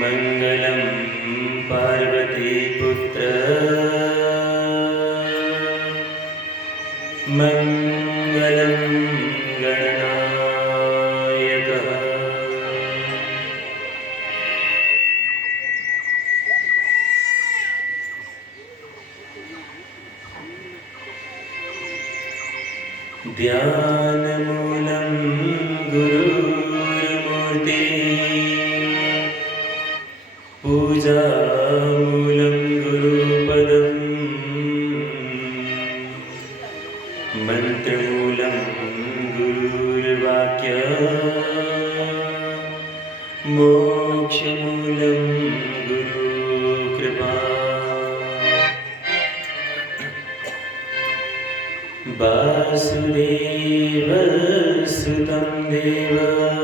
मंगलम पार्वतीपुत्र मंगलम गणनायकः। ध्यानमूलं गुरुर्मूर्ति पूजामूलं गुरुपदम् मन्त्रमूलं गुरुर्वाक्य मोक्षमूलं गुरुकृपा। वासुदेवसुतं देवः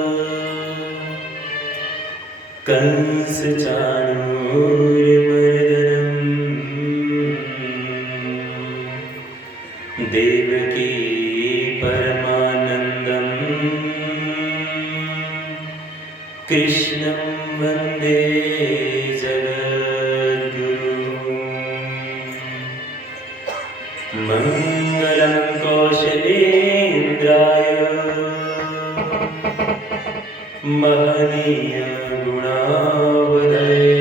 कंसचाणूरमर्दनम् देवकी परमानन्दम् कृष्णं वन्दे जगद्गुरुम्। मङ्गलं कौशलेन्द्राय महनीय गुणावधये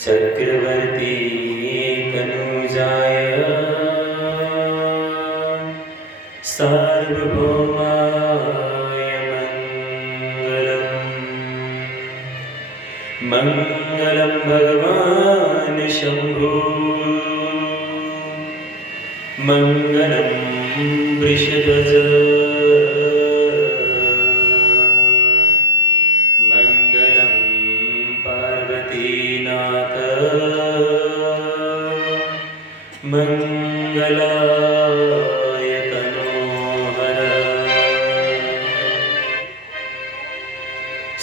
चक्रवर्ती तनुजाय सार्वभौमाय मङ्गलम्। मङ्गलं भगवान् शम्भो मङ्गलं वृषध्वज मङ्गलं पार्वतीनाथ मंगलाय तनोहर।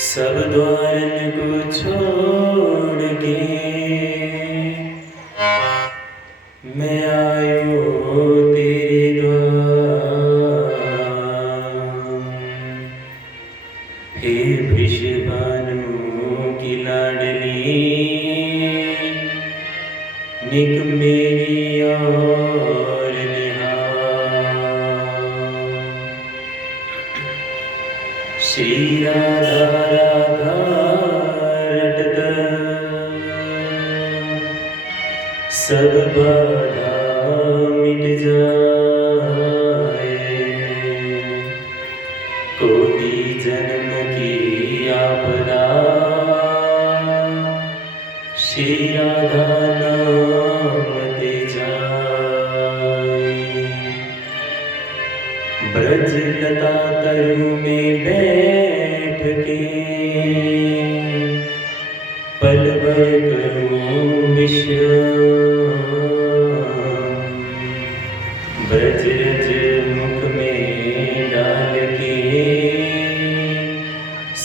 सब द्वारन को छोड़ के मैं आयो तेरे द्वार। हे वृषभानु की लाडली निक मेरी और निहार। श्री राधा राधा रटत सब बाधा मिट जाए। कोटि जन्म की आपदा श्री राधा नाम ते जाए। ब्रज लता तरु में बैठ के पल भर करूं विश्राम। ब्रज रज मुख में डाल के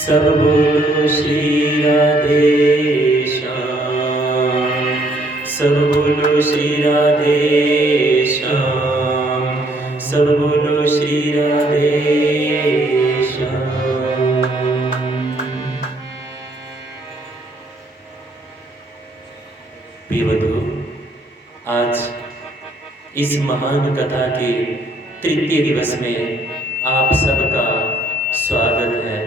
सब बोलो श्री राधे श्याम। सब बोलो श्री राधे श्याम। सब बोलो श्री राधे श्याम। प्रियवधू, आज इस महान कथा के तृतीय दिवस में आप सबका स्वागत है।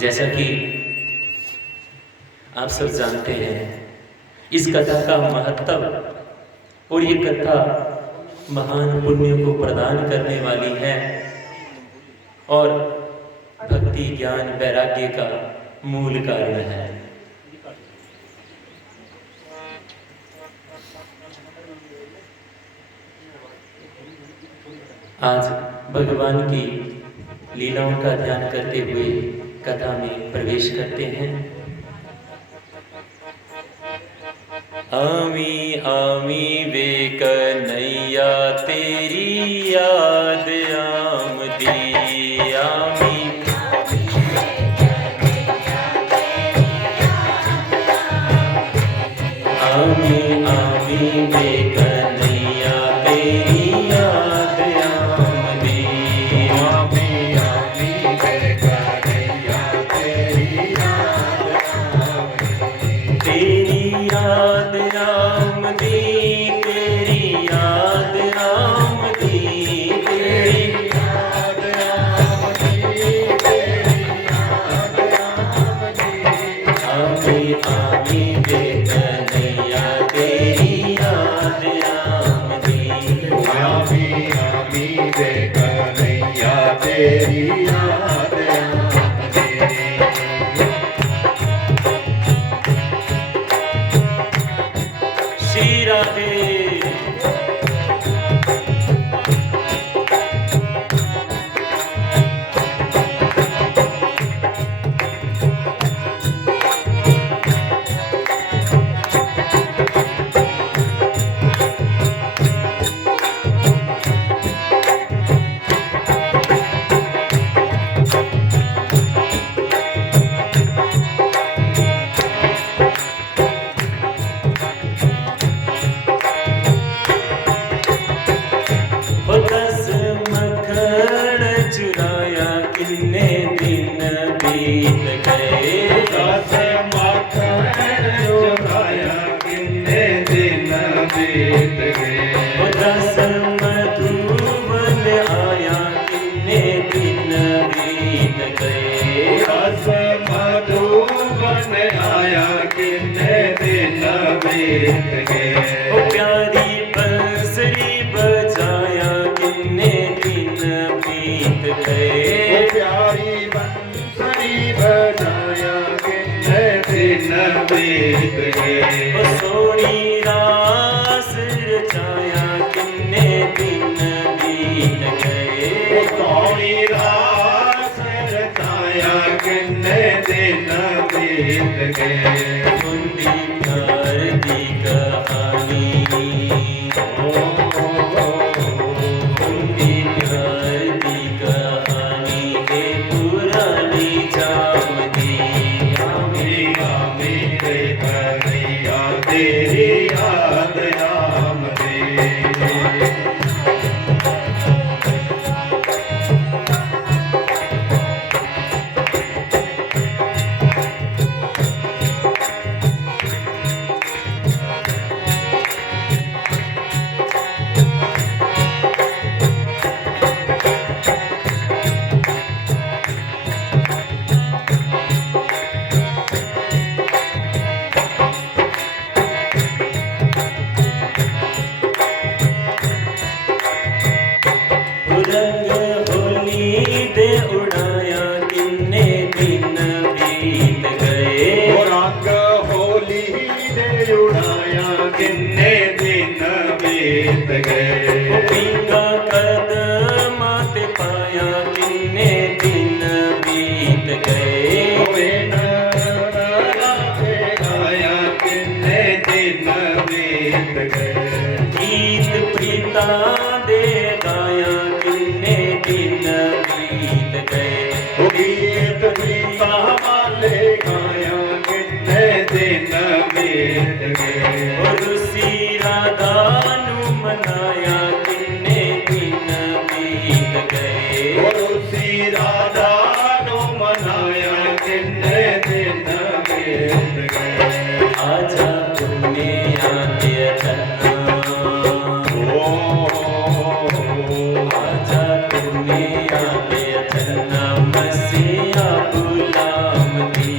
जैसा कि आप सब जानते हैं, इस कथा का महत्व और ये कथा महान पुण्य को प्रदान करने वाली है और भक्ति ज्ञान वैराग्य का मूल कारण है। आज भगवान की लीलाओं का ध्यान करते हुए कथा में प्रवेश करते हैं। आमी आमी वे कन्हैया तेरी याद आमदी। आमी आमी आमी वे कन्हैया तेरी रंग होली दे उड़ाया किन्ने दिन बीत गए। रंग होली दे उड़ाया किन्ने दिन बीत गए। पिंगा कदम ते पाया किन्ने दिन बीत गए। गाया किन्ने दिन बीत गए। गीत प्रीता दे गाया किन्ने दिन बीत गए। गीत प्रीता वाले गाया किन्ने दिन बीत गए। रुसी राधा नू मनाया किन्ने दिन बीत गए। रुसी राधा नू मनाया किन्ने दिन बीत गए। आजा तुमने आते चन्ना, आजा तुमने आते चन्ना मसीहा गुलाम दी।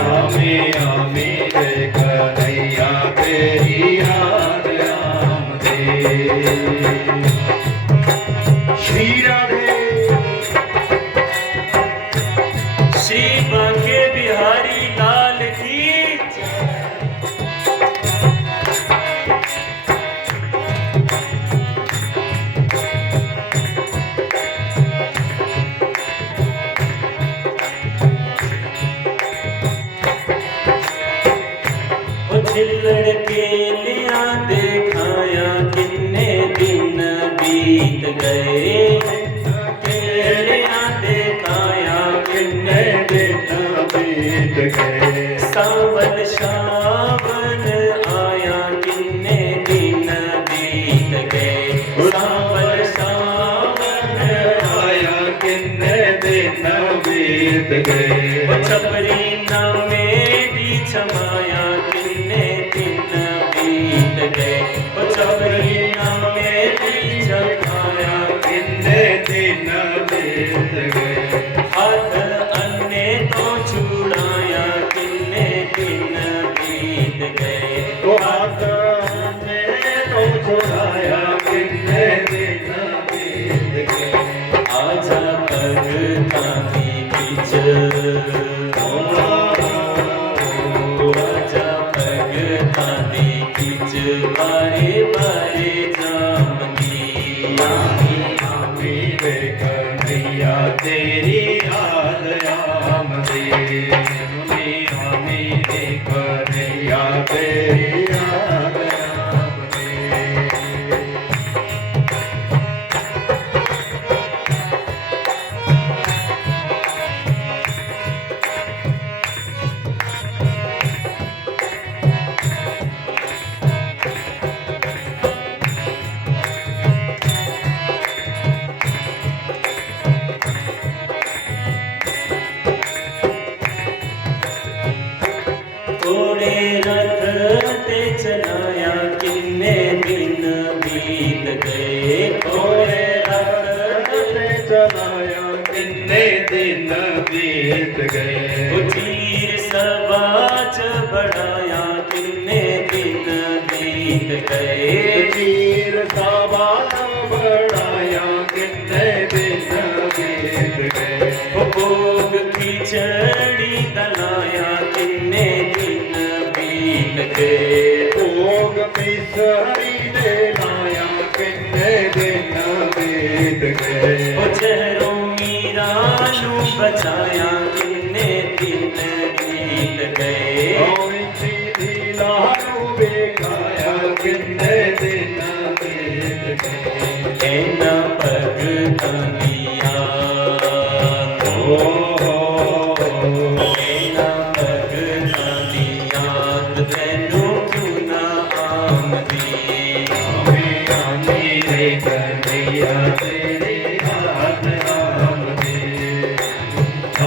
आमे आमे रे कन्हैया तेरी याद आमदे। श्री राधे श्री बांके बिहारी लाल की जय। छिल्लड़ के लिया दिखाया किन्ने दिन बीत गए। केलिया दिखाया किन्ने दिन बीत गए। सावन सावन आया किन्ने दिन बीत गए। सावन सावन आया किन्ने दिन बीत गए। छपरी ना मेरी छमाया किन्ने दिन बीत गए। छपरी ना मेरी छमाया किन्ने दिन बीत गए। हाथ अन्ने तो छुड़ाया किन्ने दिन बीत गए। हाथ ने तो छुड़ाया किन्ने दिन बीत गए। आजा पग कांदी बीच, आजा पग कांदी बीच बारे बारे जाम दी। आमी आमी रे कन्हैया तेरी याद आमदे। आमी आमी रे कन्हैया तेरी याद आमदे। घोड़े रथ ते चलाया किन्ने दिन बीत गए। घोड़े रथ ने चलाया किन्ने दिन बीत गए। उजीर सवाच बढ़ाया किन्ने दिन बीत गए। तीर सवार बढ़ाया किन्ने दिन बीत गए। भोग खिचड़ी दलाया किन्ने दिन बीत गए। भोग मिसरी ने लाया किन्ने दिन बीत गए। चेहरों मीरा नू बचाया किन्ने दिन बीत गए। सीधी लारू बेखाया किन्ने दिन बीत गए। ऐना पग कांदिया ऐना पग कांदिया तैनू क्यों ना आमदी। आमी आमी रे कन्हैया तेरी याद आमदे।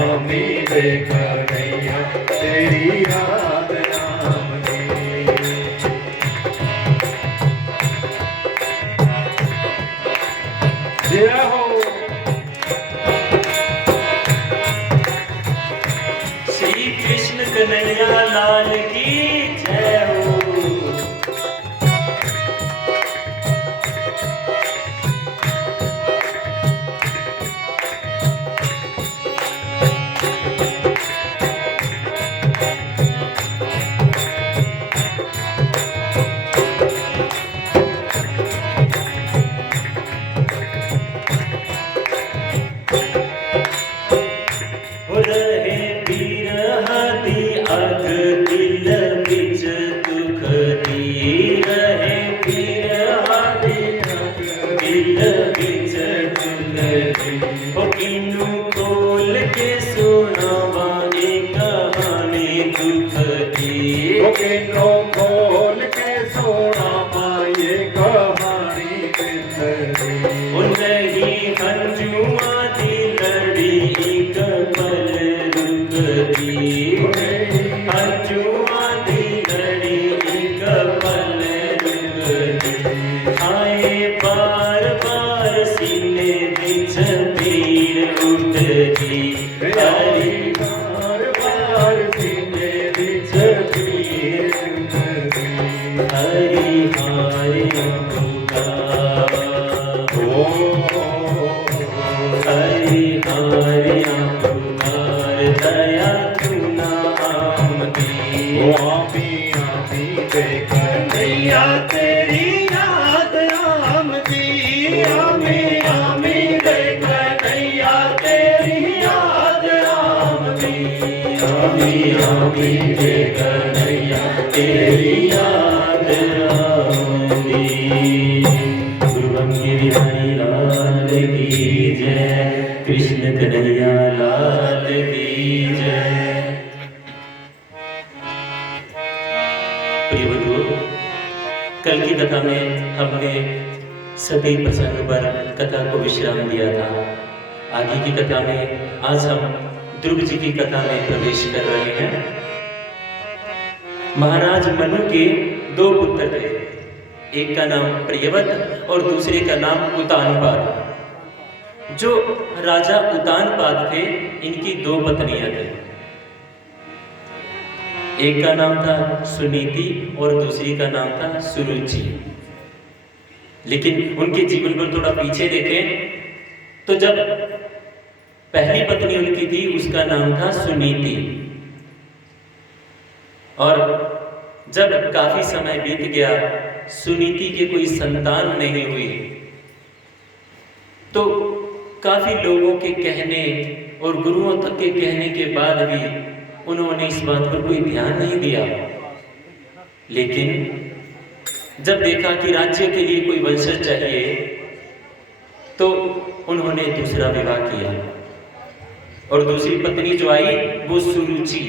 आमी रे कन्हैया तेरी याद आमदे। जय हो श्री कृष्ण कन्हैया लाल की जय हो। दिल बिच चुनरी ओ इनू खोल के सुनावा एक कहानी दुख दी इनो खोल के सुनावा ये कहानी बिछड़ी ओ नहीं हंजुआ दी लड़ी एक पल रुक दी हंजुआ दी लड़ी एक पल रुक दी आए बार बार सीने बिच पीड़ उठती हरी बार बार सीने बिच पीड़ उठती हरी हारिया पुकारा हरी हारिया पुकार दया तू नाम दी आमी आमी देख नैया तेरी याद आमदी आमी आमी देख नैया तेरी याद आमदी आमी आमी देख नैया तेरी याद आमदी। गुरु गिरिधारी लाल की जय, कृष्ण कन्हैया लाल की जय। प्रिय बंधुओं, कल की कथा में हमने सती प्रसंग पर कथा को विश्राम दिया था। आगे की कथा में आज हम ध्रुव जी की कथा में प्रवेश कर रहे हैं। महाराज मनु के दो पुत्र थे, एक का नाम प्रियव्रत और दूसरे का नाम उतानपाद। जो राजा उतानपाद थे, इनकी दो पत्नियां थी। एक का नाम था सुनीति और दूसरी का नाम था सुरुचि। लेकिन उनके जीवन पर थोड़ा पीछे देखें तो जब पहली पत्नी उनकी थी, उसका नाम था सुनीति, और जब काफी समय बीत गया, सुनीति के कोई संतान नहीं हुई, तो काफी लोगों के कहने और गुरुओं तक के कहने के बाद भी उन्होंने इस बात पर कोई ध्यान नहीं दिया। लेकिन जब देखा कि राज्य के लिए कोई वंशज चाहिए, तो उन्होंने दूसरा विवाह किया और दूसरी पत्नी जो आई वो सुरुचि।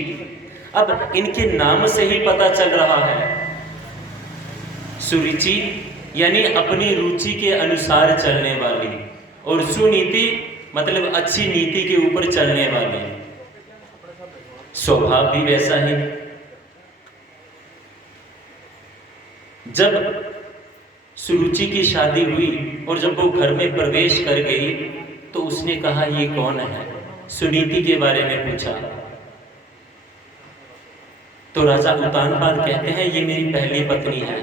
अब इनके नाम से ही पता चल रहा है, सुरुचि यानी अपनी रुचि के अनुसार चलने वाली, और सुनीति मतलब अच्छी नीति के ऊपर चलने वाली। स्वभाव भी वैसा ही। जब सुरुचि की शादी हुई और जब वो घर में प्रवेश कर गई, तो उसने कहा ये कौन है, सुनीति के बारे में पूछा। तो राजा उतानपाद कहते हैं ये मेरी पहली पत्नी है।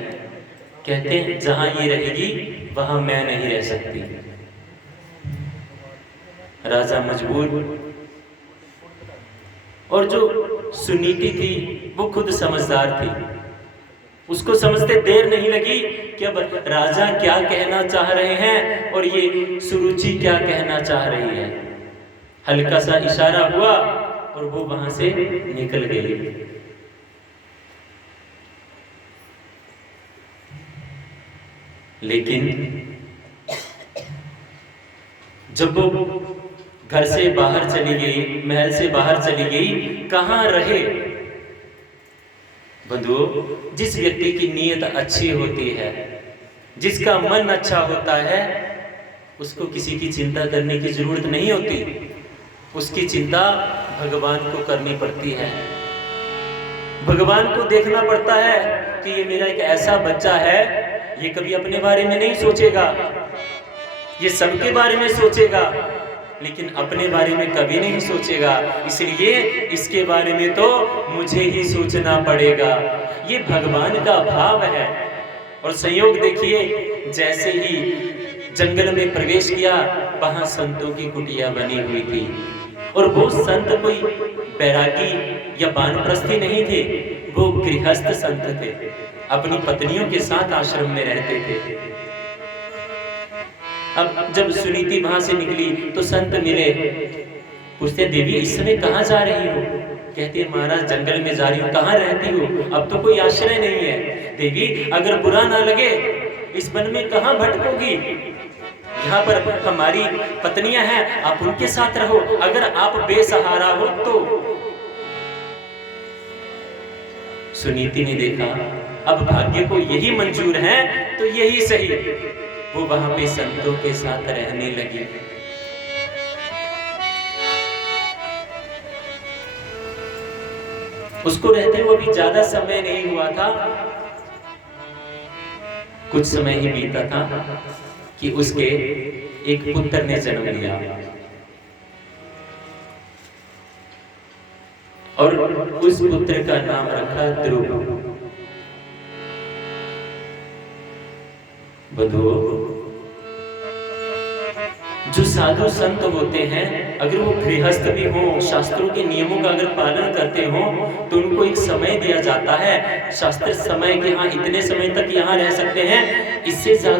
कहते हैं जहां ये रहेगी वहां मैं नहीं रह सकती। राजा मजबूर। और जो सुनीति थी वो खुद समझदार थी, उसको समझते देर नहीं लगी कि अब राजा क्या कहना चाह रहे हैं और ये सुरुचि क्या कहना चाह रही है। हल्का सा इशारा हुआ और वो वहां से निकल गई। लेकिन जब वो घर से बाहर चली गई, महल से बाहर चली गई, कहां रहे? बंधुओं, जिस व्यक्ति की नीयत अच्छी होती है, जिसका मन अच्छा होता है, उसको किसी की चिंता करने की जरूरत नहीं होती। उसकी चिंता भगवान को करनी पड़ती है। भगवान को देखना पड़ता है कि ये मेरा एक ऐसा बच्चा है, ये कभी अपने बारे में नहीं सोचेगा, ये सबके बारे में सोचेगा, लेकिन अपने बारे में कभी नहीं सोचेगा, इसलिए इसके बारे में तो मुझे ही सोचना पड़ेगा। ये भगवान का भाव है। और संयोग देखिए, जैसे ही जंगल में प्रवेश किया, वहां संतों की कुटिया बनी हुई थी, और वो संत कोई बैरागी या वानप्रस्थी नहीं थे, वो गृहस्थ संत थे, अपनी पत्नियों के साथ आश्रम में रहते थे। अब जब सुनीति वहां से निकली तो संत मिले, पूछते देवी इस समय कहाँ जा रही हो? कहते महाराज जंगल में जा रही हूँ। कहाँ रहती हो? अब तो कोई आश्रय नहीं है। देवी अगर बुरा ना लगे, इस वन में कहाँ भटकोगी? यहाँ पर हमारी पत्नियां हैं, आप उनके साथ रहो। अगर आप बेसहारा हो तो सुनीति ने देखा अब भाग्य को यही मंजूर है तो यही सही। वो वहां पे संतों के साथ रहने लगी। उसको रहते हुए अभी ज्यादा समय नहीं हुआ था, कुछ समय ही बीता था कि उसके एक पुत्र ने जन्म लिया और उस पुत्र का नाम रखा ध्रुव। बंधुओं, जो साधु संत होते हैं अगर वो गृहस्थ भी हो, शास्त्रों के नियमों का अगर पालन करते हो तो उनको एक समय दिया जाता है। शास्त्र समय के हाँ इतने समय तक यहाँ रह सकते हैं, इससे ज्यादा